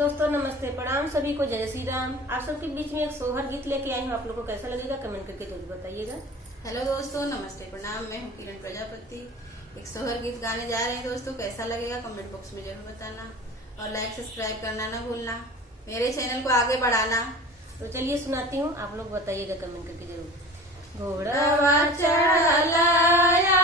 दोस्तों नमस्ते प्रणाम सभी को, जय श्री राम। आप सबके बीच में एक सोहर गीत लेके आई हूँ। आप लोग को कैसा लगेगा कमेंट करके जरूर बताइएगा। हेलो दोस्तों, नमस्ते प्रणाम। मैं हूँ किरण प्रजापति। एक सोहर गीत गाने जा रहे हैं दोस्तों। कैसा लगेगा कमेंट बॉक्स में जरूर बताना और लाइक सब्सक्राइब करना ना भूलना, मेरे चैनल को आगे बढ़ाना। तो चलिए सुनाती हूँ, आप लोग बताइएगा कमेंट करके जरूर। घोड़वा चढ़लाया